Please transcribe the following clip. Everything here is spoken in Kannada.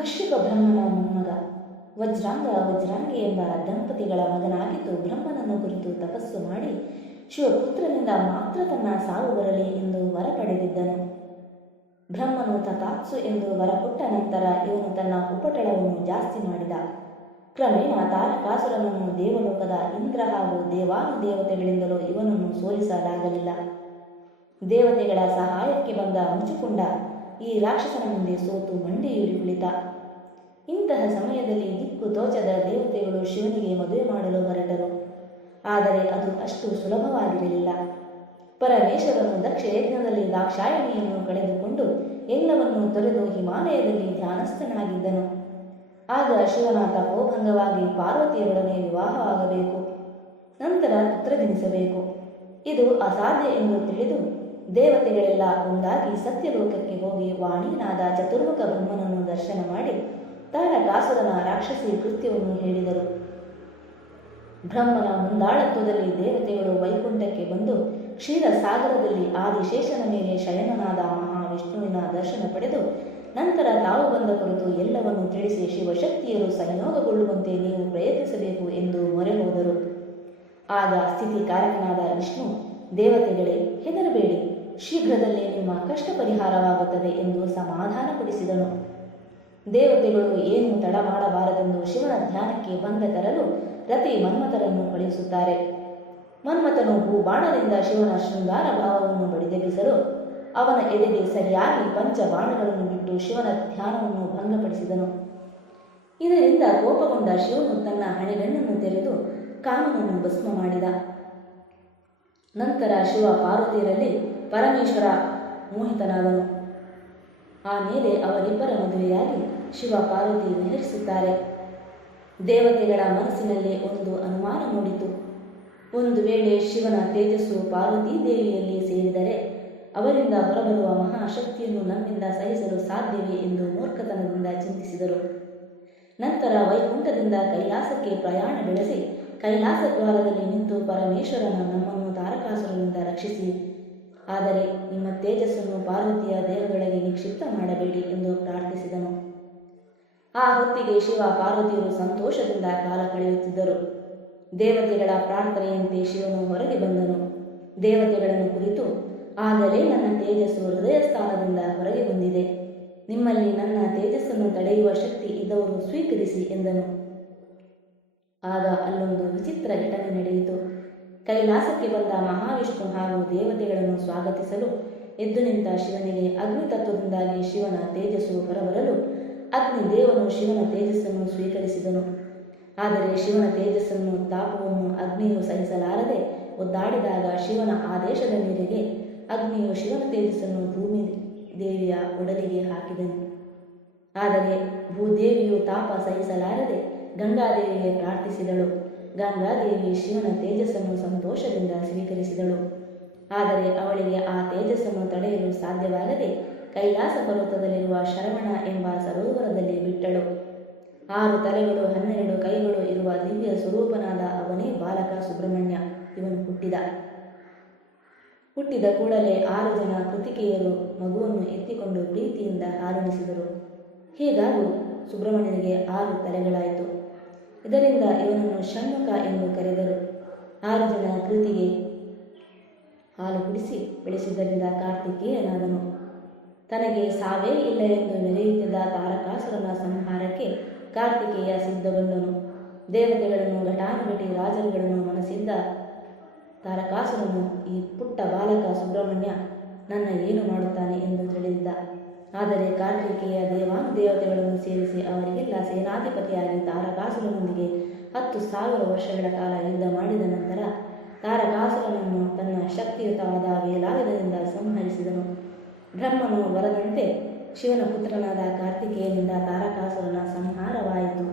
ಕಶ್ಯಪ ಬ್ರಹ್ಮನ ಮೊಮ್ಮಗ ವಜ್ರಾಂಗ ವಜ್ರಾಂಗಿ ಎಂಬ ದಂಪತಿಗಳ ಮಗನಾಗಿದ್ದು ಬ್ರಹ್ಮನನ್ನು ಕುರಿತು ತಪಸ್ಸು ಮಾಡಿ ಶಿವಪುತ್ರನಿಂದ ಮಾತ್ರ ತನ್ನ ಸಾವು ಬರಲಿ ಎಂದು ವರ ಪಡೆದಿದ್ದನು ಬ್ರಹ್ಮನು ತಥಾತ್ಸು ಎಂದು ವರ ಕೊಟ್ಟ ನಂತರ ಇವನು ತನ್ನ ಉಪಟಳವನ್ನು ಜಾಸ್ತಿ ಮಾಡಿದ. ಕ್ರಮೇಣ ತಾರಕಾಸುರನನ್ನು ದೇವಲೋಕದ ಇಂದ್ರ ಹಾಗೂ ದೇವಾನುದೇವತೆಗಳಿಂದಲೂ ಇವನನ್ನು ಸೋಲಿಸಲಾಗಲಿಲ್ಲ. ದೇವತೆಗಳ ಸಹಾಯಕ್ಕೆ ಬಂದ ಮುಚುಕುಂಡ ಈ ರಾಕ್ಷಸನ ಮುಂದೆ ಸೋತು ಮಂಡಿಯೂರಿ ಇಂತಹ ಸಮಯದಲ್ಲಿ ದಿಕ್ಕು ತೋಚದ ದೇವತೆಗಳು ಶಿವನಿಗೆ ಮದುವೆ ಮಾಡಲು ಹೊರಟರು. ಆದರೆ ಅದು ಅಷ್ಟು ಸುಲಭವಾಗಿರಲಿಲ್ಲ. ಪರಮೇಶ್ವರನು ದಕ್ಷ ಯಜ್ಞದಲ್ಲಿ ದಾಕ್ಷಾಯಣಿಯನ್ನು ಕಳೆದುಕೊಂಡು ಎಲ್ಲವನ್ನು ತೊರೆದು ಹಿಮಾಲಯದಲ್ಲಿ ಧ್ಯಾನಸ್ಥನಾಗಿದ್ದನು. ಆಗ ಶಿವನ ತಪೋಭಂಗವಾಗಿ ಪಾರ್ವತಿಯೊಡನೆ ವಿವಾಹವಾಗಬೇಕು. ನಂತರ ಪುತ್ರ ಜನಿಸಬೇಕು ಇದು ಅಸಾಧ್ಯ ಎಂದು ತಿಳಿದು ದೇವತೆಗಳೆಲ್ಲ ಒಂದಾಗಿ ಸತ್ಯಲೋಕಕ್ಕೆ ಹೋಗಿ ವಾಣಿನಾದ ಚತುರ್ಮುಖ ಬ್ರಹ್ಮನನ್ನು ದರ್ಶನ ಮಾಡಿ ತಾರಕಾಸುರನ ರಾಕ್ಷಸಿ ಕೃತ್ಯವನ್ನು ಹೇಳಿದರು. ಬ್ರಹ್ಮನ ಮುಂದಾಳತ್ವದಲ್ಲಿ ದೇವತೆಗಳು ವೈಕುಂಠಕ್ಕೆ ಬಂದು ಕ್ಷೀರಸಾಗರದಲ್ಲಿ ಆದಿಶೇಷನ ಮೇಲೆ ಶಯನನಾದ ಮಹಾವಿಷ್ಣುವಿನ ದರ್ಶನ ಪಡೆದು ನಂತರ ತಾವು ಬಂದ ಕುರಿತು ಎಲ್ಲವನ್ನು ತಿಳಿಸಿ ಶಿವಶಕ್ತಿಯರು ಸಂಯೋಗಗೊಳ್ಳುವಂತೆ ನೀವು ಪ್ರಯತ್ನಿಸಬೇಕು ಎಂದು ಮೊರೆ ಹೋದರು. ಆಗ ಸ್ಥಿತಿಕಾರಕನಾದ ವಿಷ್ಣು, ದೇವತೆಗಳೇ, ಹೆದರಬೇಡಿ. ಶೀಘ್ರದಲ್ಲೇ ನಿಮ್ಮ ಕಷ್ಟ ಪರಿಹಾರವಾಗುತ್ತದೆ ಎಂದು ಸಮಾಧಾನಪಡಿಸಿದನು. ದೇವತೆಗಳು ಏನು ತಡ ಮಾಡಬಾರದೆಂದು ಶಿವನ ಧ್ಯಾನಕ್ಕೆ ಬಂದ ತರಲು ರತಿ ಮನ್ಮಥರನ್ನು ಕಳುಹಿಸುತ್ತಾರೆ. ಮನ್ಮಥನು ಭೂಬಾಣದಿಂದ ಶಿವನ ಶೃಂಗಾರ ಭಾವವನ್ನು ಬಡಿದೆಬ್ಬಿಸಲು ಅವನ ಎದೆಗೆ ಸರಿಯಾಗಿ ಪಂಚ ಬಾಣಗಳನ್ನು ಬಿಟ್ಟು ಶಿವನ ಧ್ಯಾನವನ್ನು ಭಂಗಪಡಿಸಿದನು. ಇದರಿಂದ ಕೋಪಗೊಂಡ ಶಿವನು ತನ್ನ ಹಣೆಗಣ್ಣನ್ನು ತೆರೆದು ಕಾಮನನ್ನು ಭಸ್ಮ ಮಾಡಿದ. ನಂತರ ಶಿವ ಪಾರ್ವತಿಯರಲ್ಲಿ ಪರಮೇಶ್ವರ ಮೋಹಿತನಾದನು. ಆಮೇಲೆ ಅವರಿಬ್ಬರ ಮದುವೆಯಾಗಿ ಶಿವ ಪಾರ್ವತಿ ವಿಹರಿಸುತ್ತಾರೆ ದೇವತೆಗಳ ಮನಸ್ಸಿನಲ್ಲಿ ಒಂದು ಅನುಮಾನ ಮೂಡಿತು. ಒಂದು ವೇಳೆ ಶಿವನ ತೇಜಸ್ಸು ಪಾರ್ವತೀ ದೇವಿಯಲ್ಲಿ ಸೇರಿದರೆ ಅವರಿಂದ ಹೊರಬರುವ ಮಹಾಶಕ್ತಿಯನ್ನು ನಮ್ಮಿಂದ ಸಹಿಸಲು ಸಾಧ್ಯವೇ ಎಂದು ಮೂರ್ಖತನದಿಂದ ಚಿಂತಿಸಿದರು. ನಂತರ ವೈಕುಂಠದಿಂದ ಕೈಲಾಸಕ್ಕೆ ಪ್ರಯಾಣ ಬೆಳೆಸಿ ಕೈಲಾಸ ದ್ವಾರದಲ್ಲಿ ನಿಂತು ಪರಮೇಶ್ವರನ ನಮ್ಮನ್ನು ತಾರಕಾಸುರನಿಂದ ರಕ್ಷಿಸಿ ಆದರೆ ನಿಮ್ಮ ತೇಜಸ್ಸನ್ನು ಪಾರ್ವತಿಯ ದೇಹದೊಳಗೆ ನಿಕ್ಷಿಪ್ತ ಮಾಡಬೇಡಿ ಎಂದು ಪ್ರಾರ್ಥಿಸಿದನು. ಆ ಹೊತ್ತಿಗೆ ಶಿವ ಪಾರ್ವತಿಯರು ಸಂತೋಷದಿಂದ ಕಾಲ ಕಳೆಯುತ್ತಿದ್ದರು. ದೇವತೆಗಳ ಪ್ರಾರ್ಥನೆಯಂತೆ ಶಿವನು ಹೊರಗೆ ಬಂದನು. ದೇವತೆಗಳನ್ನು ಕುರಿತು, ಆದರೆ ನನ್ನ ತೇಜಸ್ಸು ಹೃದಯ ಸ್ಥಾನದಿಂದ ಹೊರಗೆ ಬಂದಿದೆ. ನಿಮ್ಮಲ್ಲಿ ನನ್ನ ತೇಜಸ್ಸನ್ನು ತಡೆಯುವ ಶಕ್ತಿ ಇದ್ದವರು ಸ್ವೀಕರಿಸಿ ಎಂದನು. ಆಗ ಅಲ್ಲೊಂದು ವಿಚಿತ್ರ ಕೈಲಾಸಕ್ಕೆ ಬಂದ ಮಹಾವಿಷ್ಣು ಹಾಗೂ ದೇವತೆಗಳನ್ನು ಸ್ವಾಗತಿಸಲು ಎದ್ದು ನಿಂತ ಶಿವನಿಗೆ ಅಗ್ನಿ ತತ್ವದಿಂದಾಗಿ ಶಿವನ ತೇಜಸ್ಸು ಹೊರಬರಲು ಅಗ್ನಿ ದೇವನು ಶಿವನ ತೇಜಸ್ಸನ್ನು ಸ್ವೀಕರಿಸಿದನು. ಆದರೆ ಶಿವನ ತೇಜಸ್ಸನ್ನು ತಾಪವನ್ನು ಅಗ್ನಿಯು ಸಹಿಸಲಾರದೆ ಒದ್ದಾಡಿದಾಗ ಶಿವನ ಆದೇಶದ ಮೇರೆಗೆ ಅಗ್ನಿಯು ಶಿವನ ತೇಜಸ್ಸನ್ನು ಭೂಮಿ ದೇವಿಯ ಒಡಲಿಗೆ ಹಾಕಿದನು. ಆದರೆ ಭೂದೇವಿಯು ತಾಪ ಸಹಿಸಲಾರದೆ ಗಂಗಾದೇವಿಗೆ ಪ್ರಾರ್ಥಿಸಿದಳು. ಗಂಗಾದೇವಿ ಶಿವನ ತೇಜಸ್ಸನ್ನು ಸಂತೋಷದಿಂದ ಸ್ವೀಕರಿಸಿದಳು. ಆದರೆ ಅವಳಿಗೆ ಆ ತೇಜಸ್ಸನ್ನು ತಡೆಯಲು ಸಾಧ್ಯವಾಗದೆ ಕೈಲಾಸ ಪರ್ವತದಲ್ಲಿರುವ ಶರವಣ ಎಂಬ ಸರೋವರದಲ್ಲಿ ಬಿಟ್ಟಳು. ಆರು ತಲೆಗಳು, ಹನ್ನೆರಡು ಕೈಗಳು ಇರುವ ದಿವ್ಯ ಸ್ವರೂಪನಾದ ಅವನೇ ಬಾಲಕ ಸುಬ್ರಹ್ಮಣ್ಯ. ಇವನು ಹುಟ್ಟಿದ. ಹುಟ್ಟಿದ ಕೂಡಲೇ ಆರು ಜನ ಕೃತಿಕೆಯರು ಮಗುವನ್ನು ಎತ್ತಿಕೊಂಡು ಪ್ರೀತಿಯಿಂದ ಹಾರಣಿಸಿದರು. ಹೀಗಾಗಿ ಸುಬ್ರಹ್ಮಣ್ಯನಿಗೆ ಆರು ಇದರಿಂದ ಇವನನ್ನು ಷಣ್ಮುಖ ಎಂದು ಕರೆದರು. ಆರು ಜನ ಕೃತಿಗೆ ಹಾಲು ಕುಡಿಸಿ ಬೆಳೆಸಿದ್ದರಿಂದ ಕಾರ್ತಿಕೇಯನಾದನು. ತನಗೆ ಸಾವೇ ಇಲ್ಲ ಎಂದು ಮೆರೆಯುತ್ತಿದ್ದ ತಾರಕಾಸುರನ ಸಂಹಾರಕ್ಕೆ ಕಾರ್ತಿಕೇಯ ಸಿದ್ಧಗೊಂಡನು. ದೇವತೆಗಳನ್ನು, ಘಟಾನುಘಟಿ ರಾಜರುಗಳನ್ನು ಮನಸ್ಸಿದ್ದ ತಾರಕಾಸುರನು, ಈ ಪುಟ್ಟ ಬಾಲಕ ಸುಬ್ರಹ್ಮಣ್ಯ ನನ್ನ ಏನು ಮಾಡುತ್ತಾನೆ ಎಂದು ತಿಳಿದಿದ್ದ. ಆದರೆ ಕಾರ್ತಿಕೇಯ ದೇವಾನುದೇವತೆಗಳನ್ನು ಸೇರಿಸಿ ಅವರಿಗೆಲ್ಲ ಸೇನಾಧಿಪತಿಯಾಗಿ ತಾರಕಾಸುರನೊಂದಿಗೆ ಹತ್ತು ಸಾವಿರ ವರ್ಷಗಳ ಕಾಲ ಯುದ್ಧ ಮಾಡಿದ ನಂತರ ತಾರಕಾಸುರನನ್ನು ತನ್ನ ಶಕ್ತಿಯುತವಾದ ವೇಲಾಯುಧದಿಂದ ಸಂಹರಿಸಿದನು. ಬ್ರಹ್ಮನು ಬರದಂತೆ ಶಿವನ ಪುತ್ರನಾದ ಕಾರ್ತಿಕೇಯನಿಂದ ತಾರಕಾಸುರನ ಸಂಹಾರವಾಯಿತು.